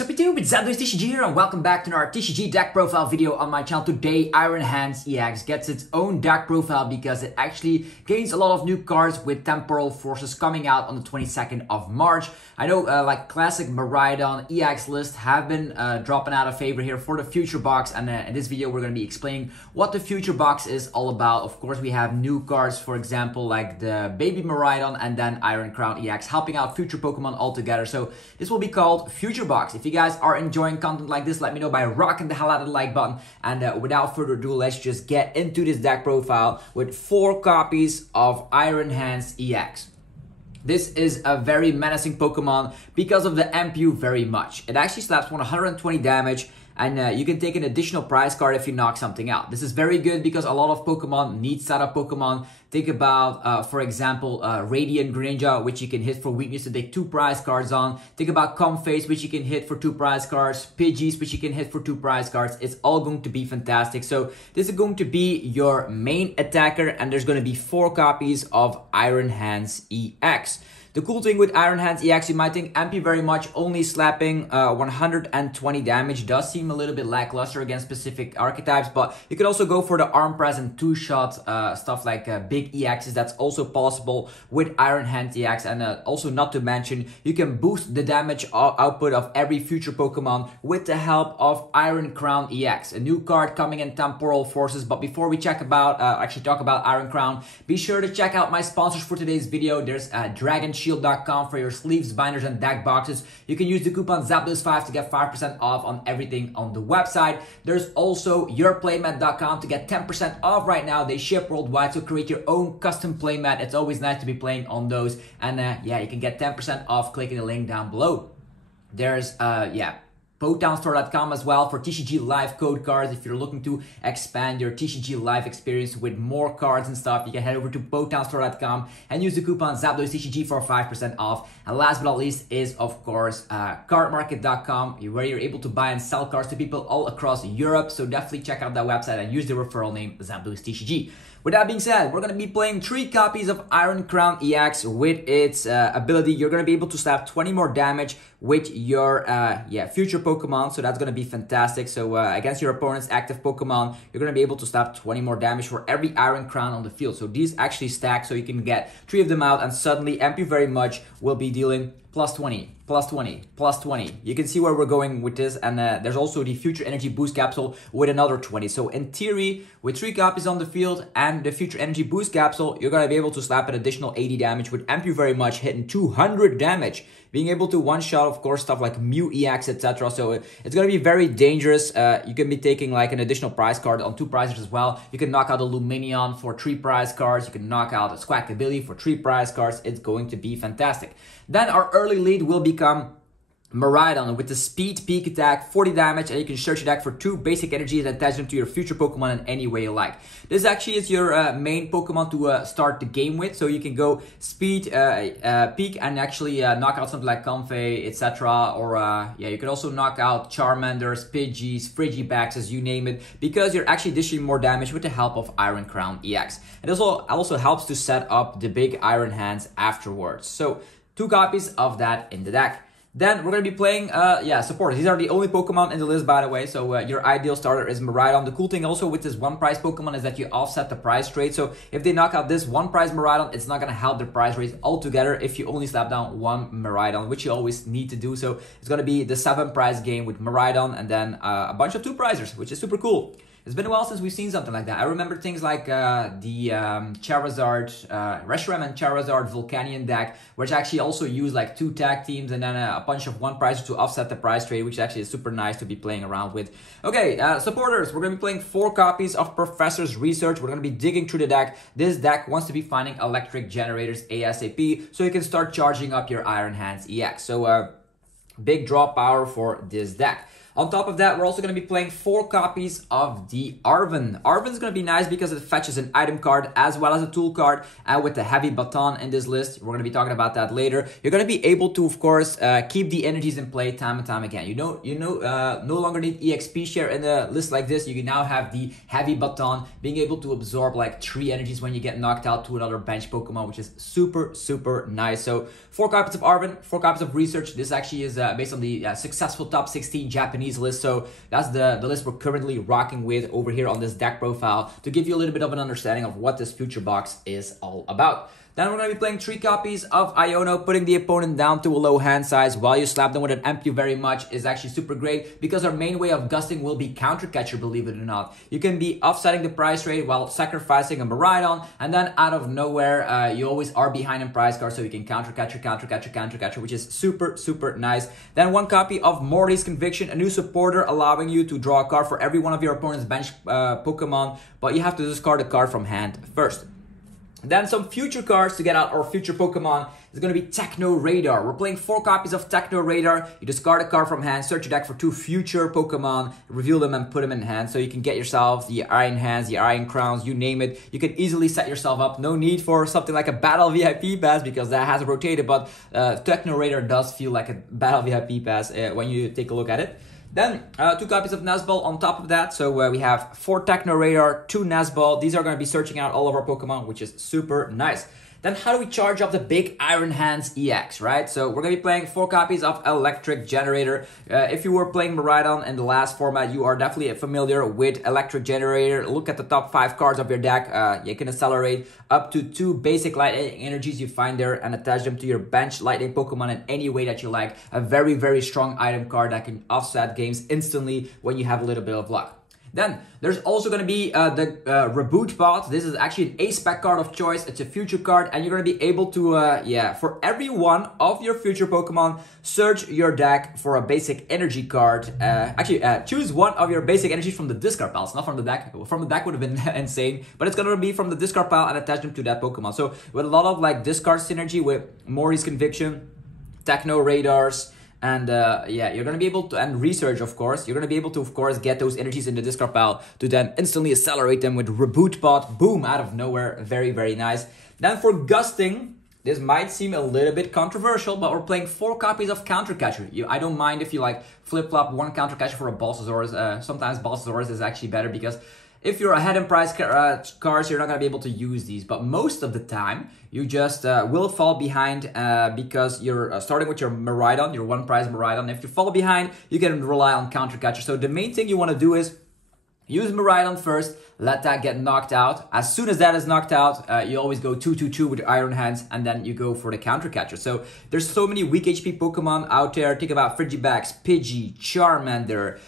Sup YouTube, it's TCG here and welcome back to our TCG deck profile video on my channel. Today, Iron Hands EX gets its own deck profile because it actually gains a lot of new cards with Temporal Forces coming out on the 22nd of March. I know like classic Miraidon EX list have been dropping out of favor here for the future box, and in this video we're going to be explaining what the future box is all about. Of course, we have new cards, for example, like the Baby Miraidon and then Iron Crown EX helping out future Pokemon altogether. So this will be called Future Box. If you guys are enjoying content like this, let me know by rocking the hell out of the like button. And without further ado, let's just get into this deck profile with 4 copies of Iron Hands EX. This is a very menacing Pokemon because of the MPU very much. It actually slaps 120 damage, and you can take an additional prize card if you knock something out. This is very good because a lot of Pokemon need setup Pokemon. Think about, for example, Radiant Greninja, which you can hit for weakness to take 2 prize cards on. Think about Comphase, which you can hit for 2 prize cards. Pidgeys, which you can hit for 2 prize cards. It's all going to be fantastic. So this is going to be your main attacker, and there's going to be 4 copies of Iron Hands EX. The cool thing with Iron Hands EX, you might think MP very much only slapping 120 damage does seem a little bit lackluster against specific archetypes, but you could also go for the arm press and 2-shot stuff like big EXs. That's also possible with Iron Hands EX, and also not to mention, you can boost the damage output of every future Pokemon with the help of Iron Crown EX, a new card coming in Temporal Forces. But before we talk about Iron Crown, be sure to check out my sponsors for today's video. There's DragonShield.com for your sleeves, binders, and deck boxes. You can use the coupon ZAPLOS5 to get 5% off on everything on the website. There's also YourPlaymat.com to get 10% off right now. They ship worldwide, so create your own custom playmat. It's always nice to be playing on those. And yeah, you can get 10% off clicking the link down below. There's TownStore.com as well for TCG live code cards. If you're looking to expand your TCG live experience with more cards and stuff, you can head over to TownStore.com and use the coupon ZAPLOSTCG for 5% off. And last but not least is, of course, cardmarket.com, where you're able to buy and sell cards to people all across Europe. So definitely check out that website and use the referral name ZAPLOSTCG. With that being said, we're going to be playing 3 copies of Iron Crown EX with its ability. You're going to be able to slap 20 more damage with your future Pokemon, so that's going to be fantastic. So against your opponent's active Pokemon, you're going to be able to slap 20 more damage for every Iron Crown on the field. So these actually stack, so you can get 3 of them out, and suddenly MP very much will be dealing plus 20, plus 20, plus 20. You can see where we're going with this, and there's also the Future Energy Boost Capsule with another 20. So in theory, with 3 copies on the field and the Future Energy Boost Capsule, you're going to be able to slap an additional 80 damage with MP very much hitting 200 damage. Being able to one-shot, of course, stuff like Mew EX, etc. So it's going to be very dangerous. You can be taking like an additional prize card on 2 prizes as well. You can knock out a Luminion for 3 prize cards. You can knock out a Squawkabilly for 3 prize cards. It's going to be fantastic. Then our early lead will become Miraidon with the speed peak attack, 40 damage, and you can search your deck for 2 basic energies and attach them to your future Pokemon in any way you like. This actually is your main Pokemon to start the game with, so you can go speed peak and actually knock out something like Comphase, etc. Or yeah, you can also knock out Charmanders, Pidgeys, Frigibaxes, you name it, because you're actually dishing more damage with the help of Iron Crown EX. It also helps to set up the big Iron Hands afterwards. So 2 copies of that in the deck. Then we're going to be playing, supporters. These are the only Pokemon in the list, by the way. So your ideal starter is Miraidon. The cool thing also with this 1 prize Pokemon is that you offset the prize trade. So if they knock out this 1 prize Miraidon, it's not going to help their prize rates altogether if you only slap down 1 Miraidon, which you always need to do. So it's going to be the 7 prize game with Miraidon and then a bunch of 2 prizers, which is super cool. It's been a while since we've seen something like that. I remember things like the Charizard, Reshiram and Charizard Volcanion deck, which actually also used like 2 tag teams and then a bunch of 1 prizes to offset the prize trade, which actually is super nice to be playing around with. Okay, supporters, we're going to be playing 4 copies of Professor's Research. We're going to be digging through the deck. This deck wants to be finding electric generators ASAP, so you can start charging up your Iron Hands EX. So big draw power for this deck. On top of that, we're also going to be playing 4 copies of the Arven. Arven's going to be nice because it fetches an item card as well as a tool card, and with the Heavy Baton in this list, we're going to be talking about that later. You're going to be able to, of course, keep the energies in play time and time again. No longer need EXP share in a list like this. You can now have the Heavy Baton being able to absorb like 3 energies when you get knocked out to another bench Pokemon, which is super nice. So 4 copies of Arven, 4 copies of Research. This actually is based on the successful top 16 Japanese list. So that's the list we're currently rocking with over here on this deck profile to give you a little bit of an understanding of what this future box is all about. Then we're going to be playing 3 copies of Iono, putting the opponent down to a low hand size while you slap them with an MP very much is actually super great because our main way of gusting will be counter catcher, believe it or not. You can be offsetting the price rate while sacrificing a Miraidon, and then out of nowhere, you always are behind in price cards, so you can counter catcher, which is super nice. Then 1 copy of Morty's Conviction, a new supporter allowing you to draw a card for every one of your opponent's bench Pokemon, but you have to discard a card from hand first. Then some future cards to get out our future Pokemon is going to be Techno Radar. We're playing 4 copies of Techno Radar. You discard a card from hand, search your deck for 2 future Pokemon, reveal them and put them in hand. So you can get yourself the Iron Hands, the Iron Crowns, you name it. You can easily set yourself up. No need for something like a Battle VIP Pass because that has rotated, but Techno Radar does feel like a Battle VIP Pass when you take a look at it. Then 2 copies of Nest Ball on top of that. So we have 4 Techno Radar, 2 Nest Ball. These are going to be searching out all of our Pokemon, which is super nice. Then how do we charge up the big Iron Hands EX, right? So we're going to be playing 4 copies of Electric Generator. If you were playing Miraidon in the last format, you are definitely familiar with Electric Generator. Look at the top 5 cards of your deck. You can accelerate up to 2 basic lightning energies you find there and attach them to your bench lightning Pokemon in any way that you like. A very strong item card that can offset games instantly when you have a little bit of luck. Then there's also going to be the Reboot Pod. This is actually an A-Spec card of choice. It's a future card, and you're going to be able to, for every one of your future Pokemon, search your deck for a basic energy card. Choose one of your basic energies from the discard piles, not from the deck. From the deck would have been insane, but it's going to be from the discard pile and attach them to that Pokemon. So with a lot of like discard synergy with Morty's Conviction, Techno Radars, and you're going to be able to, and Research, of course, you're going to be able to, of course, get those energies in the discard pile to then instantly accelerate them with Reboot Pod. Boom, out of nowhere. Very nice. Then for gusting, this might seem a little bit controversial, but we're playing 4 copies of Counter Catcher. I don't mind if you like flip-flop 1 Counter Catcher for a Balsasaurus. Sometimes Balsasaurus is actually better because if you're ahead in price cards, you're not going to be able to use these. But most of the time, you just will fall behind because you're starting with your Miraidon, your 1 price Miraidon. If you fall behind, you can rely on Counter Catcher. So the main thing you want to do is use Miraidon first, let that get knocked out. As soon as that is knocked out, you always go 2-2-2 with your Iron Hands, and then you go for the Counter Catcher. So there's so many weak HP Pokemon out there. Think about Frigibax, Pidgey, Charmander.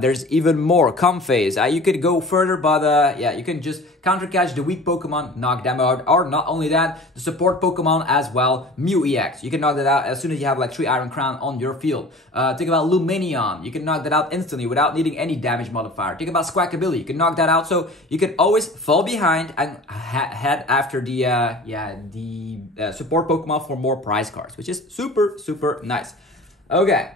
There's even more, Comphase. You could go further, but you can just Counter Catch the weak Pokemon, knock them out. Or not only that, the support Pokemon as well, Mew EX. You can knock that out as soon as you have like 3 Iron Crown on your field. Think about Lumineon. You can knock that out instantly without needing any damage modifier. Think about Squawkabilly. You can knock that out. So you can always fall behind and head after the support Pokemon for more prize cards, which is super nice. Okay.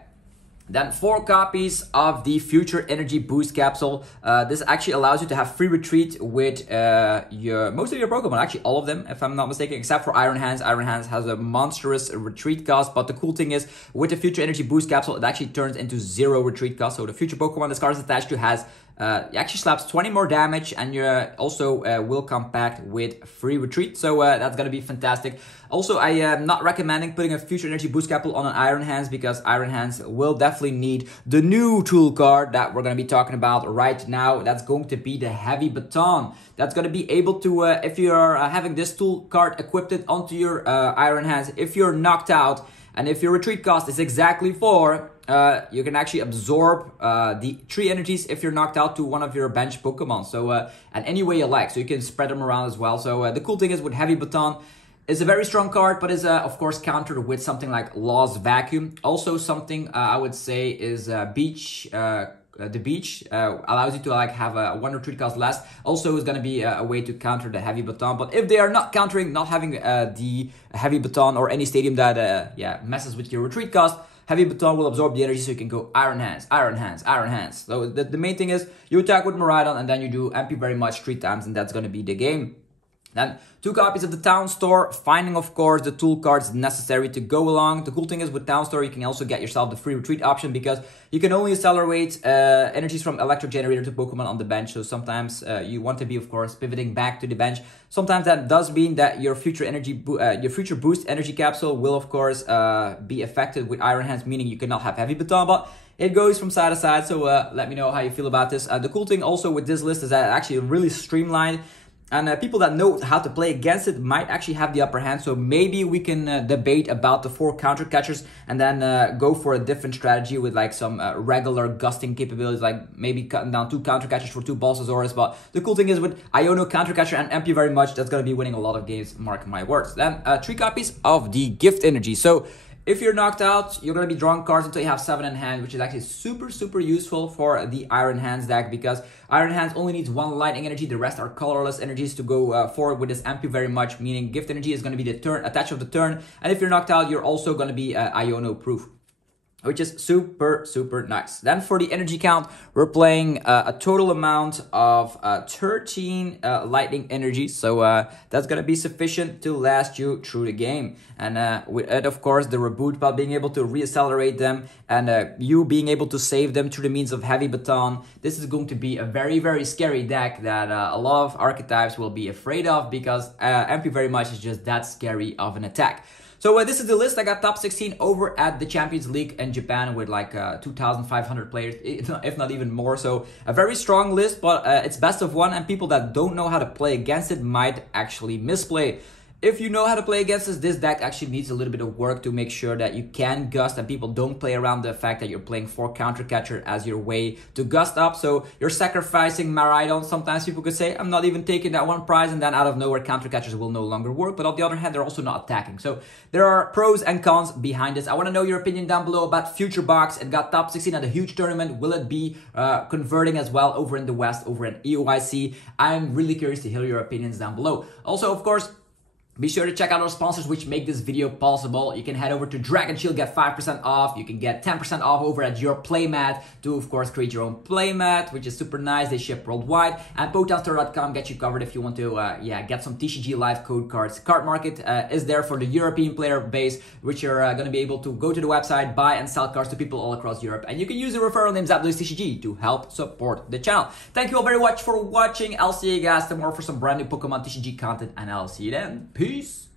Then 4 copies of the Future Energy Boost Capsule. This actually allows you to have free retreat with most of your Pokemon, actually all of them, if I'm not mistaken, except for Iron Hands. Iron Hands has a monstrous retreat cost, but the cool thing is, with the Future Energy Boost Capsule, it actually turns into 0 retreat cost. So the future Pokemon this card is attached to has actually slaps 20 more damage, and you also will come packed with free retreat. So that's going to be fantastic. Also, I am not recommending putting a Future Energy Boost Capsule on an Iron Hands because Iron Hands will definitely need the new tool card that we're going to be talking about right now. That's going to be the Heavy Baton. That's going to be able to, if you're having this tool card equipped onto your Iron Hands, if you're knocked out, and if your retreat cost is exactly 4, you can actually absorb the 3 energies if you're knocked out to one of your bench Pokemon. So, and any way you like. So you can spread them around as well. So the cool thing is with Heavy Baton, it's a very strong card, but is of course countered with something like Lost Vacuum. Also something I would say is Beach. The Beach allows you to like have a 1 retreat cost less. Also is going to be a way to counter the Heavy Baton. But if they are not countering, not having the Heavy Baton or any stadium that messes with your retreat cost, Heavy Baton will absorb the energy, so you can go Iron Hands, Iron Hands, Iron Hands. So the main thing is you attack with Miraidon and then you do MP very much 3 times, and that's going to be the game. Then 2 copies of the Town Store, finding of course the tool cards necessary to go along. The cool thing is with Town Store you can also get yourself the free retreat option, because you can only accelerate energies from Electric Generator to Pokemon on the bench. So sometimes you want to be of course pivoting back to the bench. Sometimes that does mean that your future boost energy capsule will of course be affected with Iron Hands, meaning you cannot have Heavy Baton, but it goes from side to side. So let me know how you feel about this. The cool thing also with this list is that it actually really streamlined. And people that know how to play against it might actually have the upper hand. So maybe we can debate about the 4 counter catchers and then go for a different strategy with like some regular gusting capabilities, like maybe cutting down 2 counter catchers for 2 Balsasaurus. But the cool thing is with Iono counter catcher and MP very much, that's going to be winning a lot of games, mark my words. Then 3 copies of the gift energy. So if you're knocked out, you're going to be drawing cards until you have 7 in hand, which is actually super useful for the Iron Hands deck, because Iron Hands only needs 1 lightning energy. The rest are colorless energies to go forward with this MP very much, meaning gift energy is going to be the turn attach of the turn. And if you're knocked out, you're also going to be Iono proof, which is super nice. Then for the energy count, we're playing a total amount of 13 lightning energy. So that's going to be sufficient to last you through the game. And with it, of course, the Reboot Pod being able to reaccelerate them and you being able to save them through the means of Heavy Baton. This is going to be a very scary deck that a lot of archetypes will be afraid of, because MP very much is just that scary of an attack. So this is the list. I got top 16 over at the Champions League in Japan with like 2,500 players, if not even more. So a very strong list, but it's best of 1, and people that don't know how to play against it might actually misplay. If you know how to play against this deck actually needs a little bit of work to make sure that you can gust and people don't play around the fact that you're playing 4 counter catcher as your way to gust up. So you're sacrificing Miraidon. Sometimes people could say, I'm not even taking that 1 prize, and then out of nowhere counter catchers will no longer work. But on the other hand, they're also not attacking. So there are pros and cons behind this. I want to know your opinion down below about Future Box. It got top 16 at a huge tournament. Will it be converting as well over in the West, over in EOIC? I'm really curious to hear your opinions down below. Also, of course, be sure to check out our sponsors which make this video possible. You can head over to Dragon Shield, get 5% off. You can get 10% off over at Your Playmat to, of course, create your own playmat, which is super nice. They ship worldwide. And PokémonStore.com gets you covered if you want to, get some TCG live code cards. Card Market is there for the European player base, which you're going to be able to go to the website, buy and sell cards to people all across Europe. And you can use the referral name TCG to help support the channel. Thank you all very much for watching. I'll see you guys tomorrow for some brand new Pokemon TCG content, and I'll see you then. Peace.